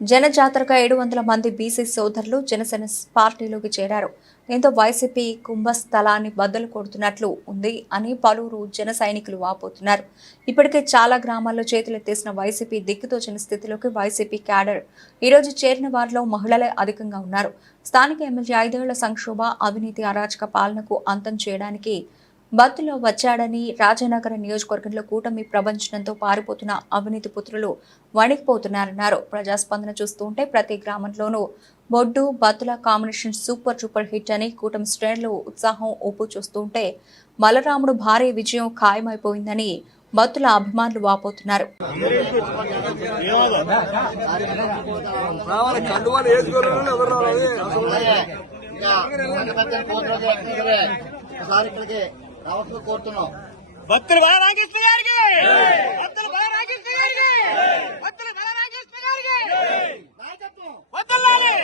జనజాతరగా ఏడు వందల మంది బీసీ సోదరులు జనసేన పార్టీలోకి చేరారు. దీంతో వైసీపీ కుంభస్థలాన్ని బద్దలు కొడుతున్నట్లు ఉంది అని పలువురు జన సైనికులు వాపోతున్నారు. ఇప్పటికే చాలా గ్రామాల్లో చేతులెత్తేసిన వైసీపీ దిక్కుతోచిన స్థితిలోకి వైసీపీ క్యాడర్ ఈరోజు చేరిన వారిలో మహిళలే అధికంగా ఉన్నారు. స్థానిక ఎమ్మెల్యే ఐదేళ్ళ సంక్షోభ అవినీతి అరాచక పాలనకు అంతం చేయడానికి బంద్లో వచ్చాడని రాజనగర నియోజకవర్గంలో కూటమి ప్రపంచంతో పారిపోతున్న అవినీతి పుత్రులు వణికిపోతున్నారన్నారు. ప్రజాస్పందన చూస్తుంటే ప్రతి గ్రామంలోనూ Boddu Battula combination super super hit అని కూటమి శ్రేణులు ఉత్సాహం ఉప్పు చూస్తుంటే బలరాముడు భారీ విజయం ఖాయమైపోయిందని బత్తుల అభిమానులు వాపోతున్నారు. ఒకసారి ఇక్కడికి రావాల్సింది కోరుతున్నాం. భక్తులు బాలరామకృష్ణ గారికి! భక్తులు బాలరామకృష్ణ గారికి! భక్తులు బాలరామకృష్ణ గారికి! వదలాలి!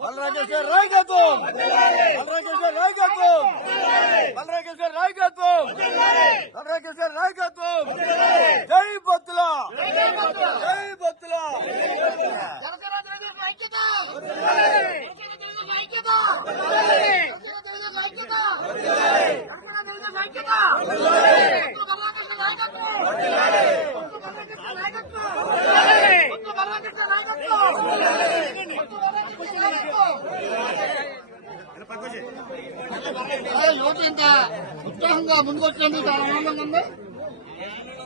బలరాజేశ్వర రాయకత్వం బలరాజేశ్వర రాయకత్వం బలరాజేశ్వర రాయకత్వం బలరాజేశ్వర రాయకత్వం జై భక్తుల జై భక్తుల యువత ఇంత ఉత్సాహంగా ముందుకొచ్చినందుకు చాలా ఆనందంగా ఉంది.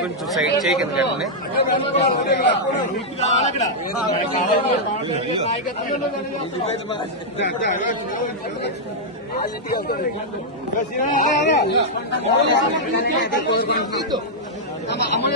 కొంచెం సైడ్ చేయకండి అమ్మ